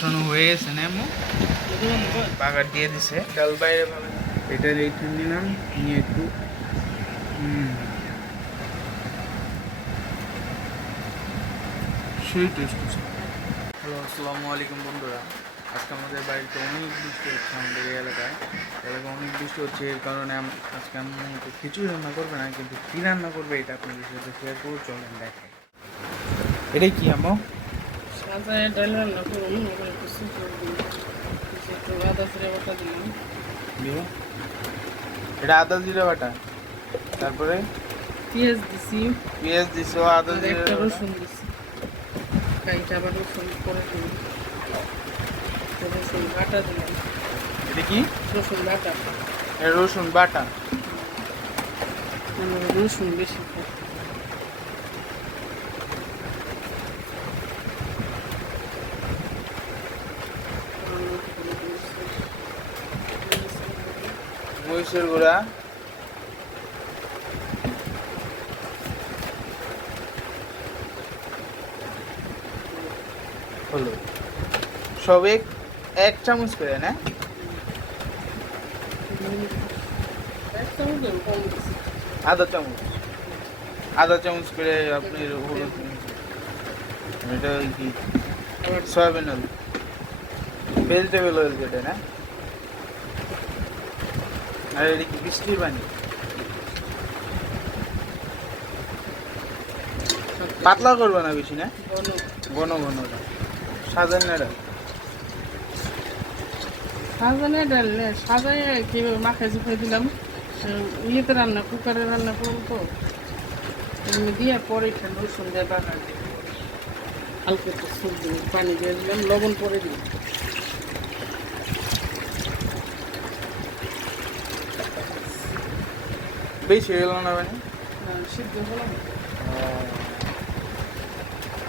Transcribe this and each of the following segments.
কষানো হয়ে গেছে না এমন বাগার দিয়ে দিছে ডাল বাইরে ভালো এটা রেখে নিলাম নিয়ে একটু সেই টেস্ট হচ্ছে। হ্যালো আসসালামু আলাইকুম বন্ধুরা, আজকে আমাদের বাড়িতে অনেক বৃষ্টি হচ্ছে। আমাদের এই এলাকায় অনেক বৃষ্টি হচ্ছে, এর কারণে আজকে আমি কিছুই রান্না করবে না, কিন্তু কী রান্না করবে এটা আপনাদের সাথে শেয়ার করবো। চলেন দেখেন এটা কি আমো সাজায় ডাল রান্না করুন, একটু আদা জিরা বাটা দিলাম, এটা আদা জিরা বাটা, তারপরে পেঁয়াজ দিছি, আদা জিরা একটা রসুন দিছি, কাইটা আবার রসুন পরে দিলাম, রসুন বাটা দিলাম। এটা কি? রসুন বাটা। রসুন বাটা, রসুন বেশি খাই। মরিচের গুঁড়া, হলো সব এক চামচ করে না? আধা চামচ করে আপনি হলুদ, এটা কি সয়াবিন অয়েল, ভেজিটেবল অয়েল যেটা না? আর এটা কি বৃষ্টির পানি? পাতলা করবে না বেশি না, ঘন ঘন সাজানো ডাল। সাজানো ডাল সাজাই কীভাবে মাখাই চুখাই দিলাম, ইয়েতে রান্না কুকারে রান্না করবো তো এমনি দিয়ে পরে এখানে রসুন দিয়ে বাটা দিয়ে হালকা একটু সুপ দিয়ে পানি দিয়ে দিলাম, লবণ পরে দিলাম। বেশি হয়ে গেল না মানে? সিদ্ধ হলাম।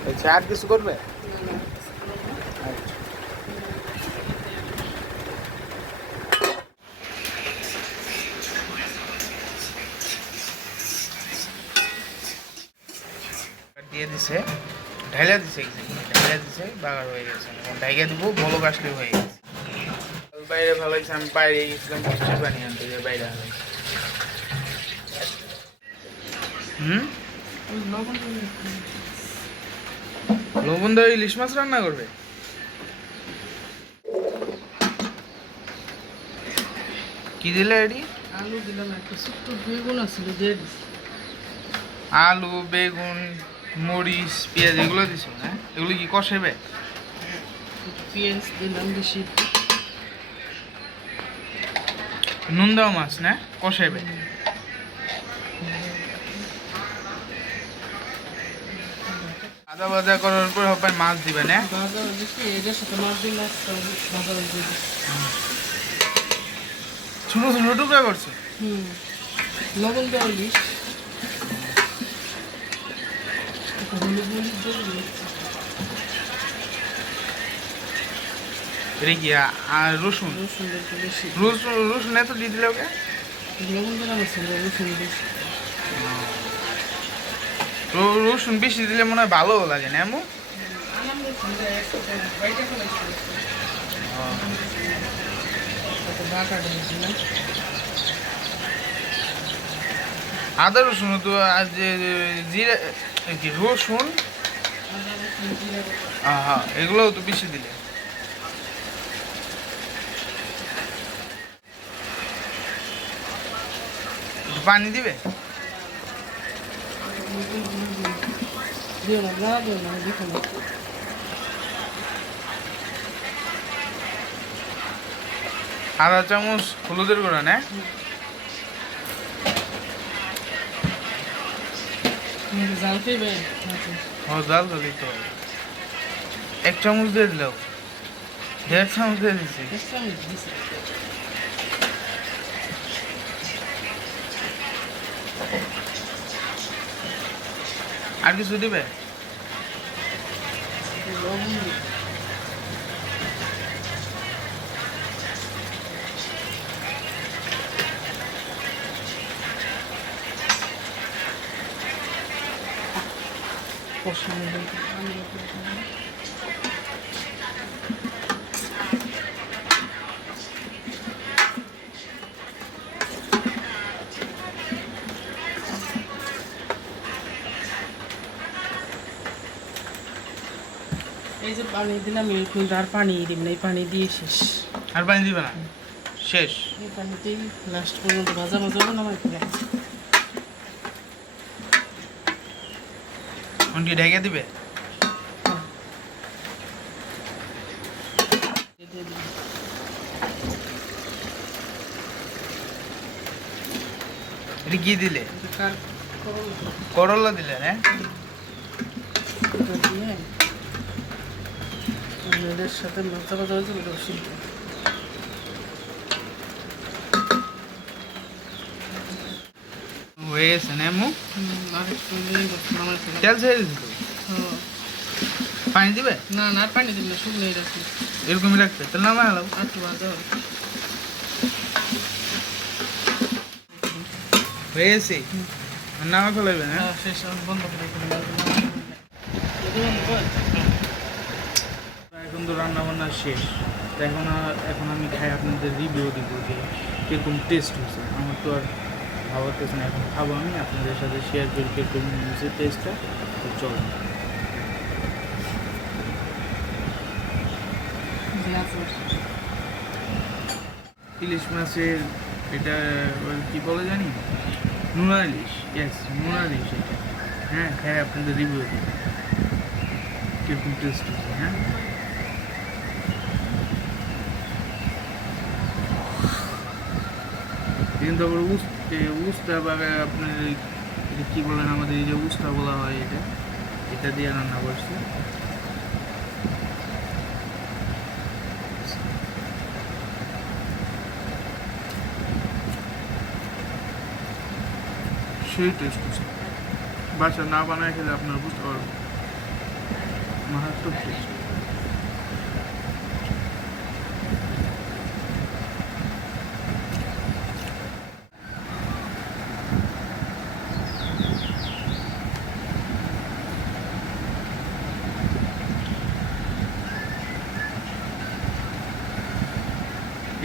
আচ্ছা, আর কিছু করবে? আচ্ছা, দিয়ে দিছে, ঢাইলা দিছে, বাগার হয়ে গেছে। এখন ঢাইকা দিব, বলক আসলে হয়ে গেছে। বাইরে ভালো হয়েছে, আমি বাইরে গেছিলাম বৃষ্টির পানি আনতে, বাইরে ভালো হয়েছে। লবণ দিয়ে ইলিশ মাছ রান্না করবে? কি দিলে এটি? আলু দিলাম, একটা ছোট্ট বেগুন আছিল দিয়ে দিছি। আলু, বেগুন, মরিচ, পেঁয়াজ এগুলো দিছো না? এগুলো কি কষাবে? পেঁয়াজ দিলাম বেশি। নুন দেওয়া মাছ না, কষাবে? আদা ভাজা করার পর হবে মাছ দিবে না? ভাজা দিছি, এটার সাথে মাছ দিলাম, ভাজা দিয়ে দিছি। ছোট ছোট টুকরা করছে? লবণ দেওয়া ইলিশ, হলুদ মরিচ দিয়ে এটা কি আর রসুন? রসুন একটু বেশি, রসুন এত দিয়ে দিলে ওকে? লবণ দেওয়া আছে, রসুন বেশি। রসুন বেশি দিলে মনে হয় ভালো লাগে না এমন? আদা রসুন তো জিরা কি রসুন, হ্যাঁ এগুলো তো বেশি দিলে। পানি দিবে? আধা চামচ হলুদের গুঁড়া না? জাল খাইবে? জাল তো দিতে হবে। এক চামচ দিয়ে দিলেও, 1.5 চামচ দিয়ে দিচ্ছি। আর কিছু দিবে? পানি দিলাম কিন্তু আর পানি দিব না, এই পানি দিয়ে শেষ। আর পানি দিবে না, শেষ। এই পানিতেই লাস্ট পর্যন্ত ভাজা ভাজা হবে না আমার ফেলে কি ঢেকে দিবে? এটা কি দিলে? করলা দিলে না? দিয়ে এদের সাথে ভাজা ভাজা হয়েছে ওটা সিদ্ধ। হয়ে গেছে না আম্মু? আরেকটু দিয়ে নামাই ফেলাম। তেল ছেড়ে দিছিল, হ্যাঁ। পানি দিবে? না না, আর পানি দিবি না, শুকনোই রাখি। এরকমই রাখতে তাহলে নামা হলো। আর একটু ভাজা হবে। হয়ে গেছে, নামা ফেলাইবে না? হ্যাঁ, শেষ, আমি বন্ধ করে দিলাম। এখন তো রান্না বান্না শেষ, তো এখন আমি খাই, আপনাদের রিভিউ দিব যে কীরকম টেস্ট হয়েছে। আমার তো আর ভাবার কিছু না, এখন খাবো, আমি আপনাদের সাথে শেয়ার করি কীরকম হয়েছে টেস্টটা। তো চলো। ইলিশ মাছের এটা কি বলে জানি, নোনা ইলিশ, ইয়েস নোনা ইলিশ এটা। হ্যাঁ, খাই আপনাদের রিভিউ দিব কীরকম টেস্ট হয়েছে। হ্যাঁ, কিন্তু আবার উস্তা বা আপনার এটা কী বলেন, আমাদের এই যে উস্তা বলা হয়, এটা দিয়ে রান্না করছি। সেই টেস্ট হচ্ছে, বাসা না বানায় খেলে আপনারা বুঝতে পারবেন মারাত্মক টেস্ট।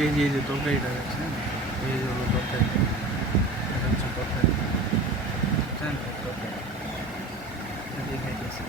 এই যে তরকারিটা দেখছেন, এই যে হলো তরকারি, এটা হচ্ছে তরকারি, বুঝছেন তো? তরকারি এটা খাইতেছি।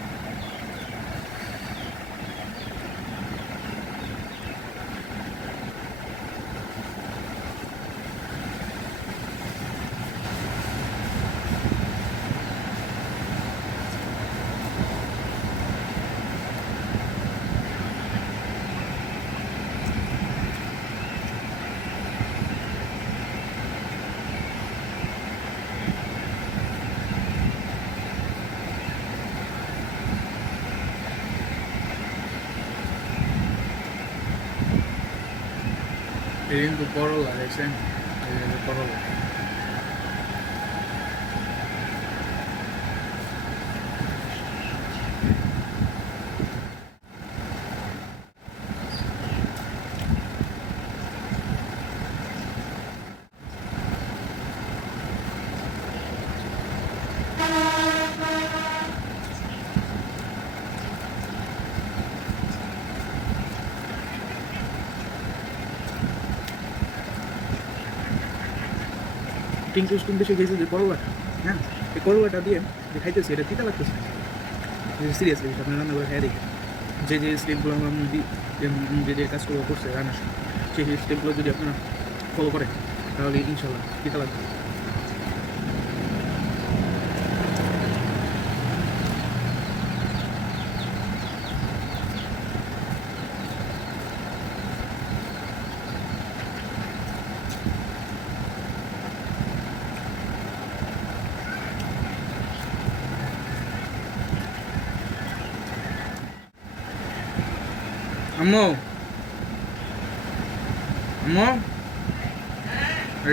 এটা কিন্তু করলা দেখছেন, এই যে করলা। টিঙ্কু স্কুল দেশে গেছে যে করলাটা, হ্যাঁ, এই করলাটা দিয়ে যে খাইতেছি, এটা তিতা লাগতেছে সিরিয়াসলি। আপনার রান্না করে খাই দেখে যে স্টেপগুলো আমার যে কাজগুলো করছে রান্নার সময়, সেই স্টেপগুলো যদি আপনারা ফলো করেন তাহলে ইনশাল্লাহ তিতা লাগবে। আম্মু, আম্মু,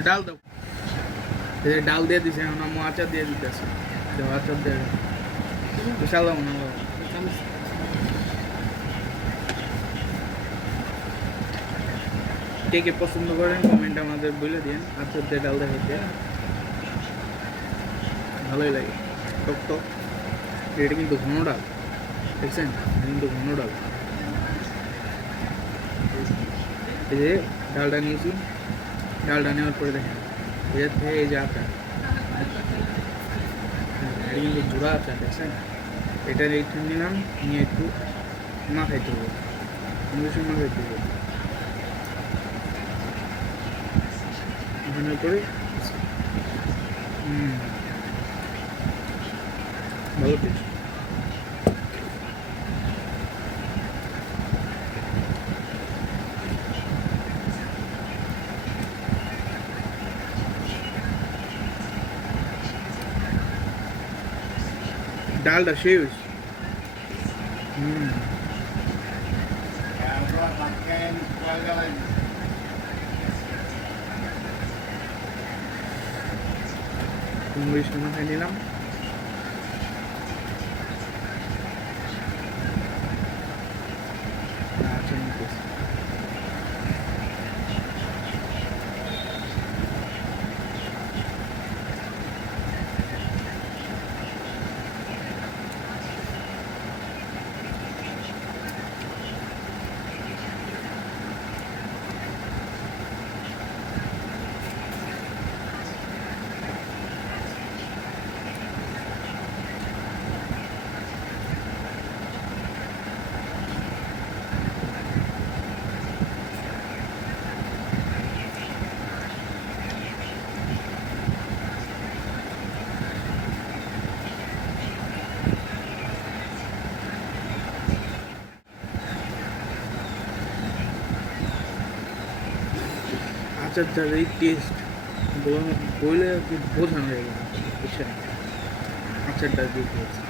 ডাল দাও। এই ডাল দিয়ে দিছে, এখন আম্মু আচার দিয়ে দিতেছে। আচার দিয়ে বিশাল দাও না, কে কে পছন্দ করেন কমেন্ট আমাদের বলে দিন। আচার দিয়ে ডাল দেখাইতে ভালোই লাগে, টক টক। এটা কিন্তু ঘন ডাল, দেখছেন, এটা কিন্তু ঘন ডাল। এই যে ডালটা নিয়েছি, ডালটা নেওয়ার পরে দেখেন এর থেকে এই যে আচার, এটা কিন্তু জোড়া আচার, দেখছেন। এটার এইখান নিলাম, নিয়ে একটু মা খাইতে হবে, বেশি মা খাইতে হবে। এখানে করে ভালো টেস্ট। ডালটা শেষ। মরিচ মাখাই নিলাম। আচ্ছা নিতেছি। আচারটার এই টেস্ট বলে আর কি বোঝানো যায় না, বুঝছেন? আচারটা দিয়ে খেয়েছি।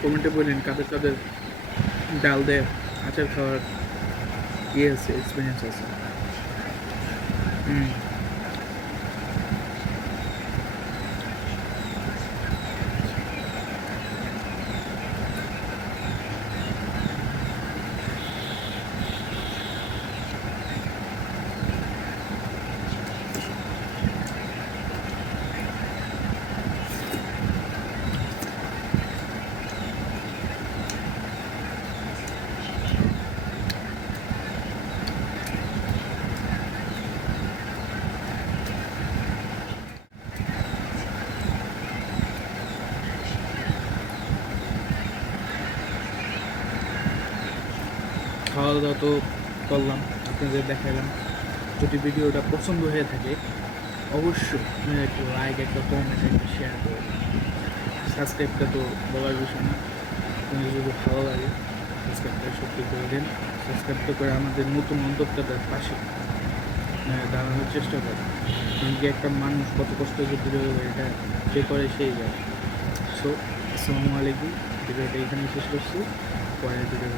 কমেন্টে বললেন কাদের কাদের ডাল দিয়ে আচার খাওয়ার ইয়ে আছে, এক্সপিরিয়েন্স আছে। খাওয়া দাওয়া তো করলাম, আপনাদের দেখালাম। যদি ভিডিওটা পছন্দ হয়ে থাকে অবশ্যই একটা লাইক, একটা কমেন্ট, একটা শেয়ার করে দিন। সাবস্ক্রাইবটা তো বলার বিষয় না, আপনাদের যদি ভালো লাগে সাবস্ক্রাইবটা সত্যি করে দিন। সাবস্ক্রাইবটা করে আমাদের নতুন উদ্যোক্তাদের পাশে দাঁড়ানোর চেষ্টা করে। কারণ কি একটা মানুষ কত কষ্ট করে ভিডিও এটা যে করে সেই যায়। সো আসসালামু আলাইকুম, ভিডিওটা এখানে শেষ করছি, পরের ভিডিও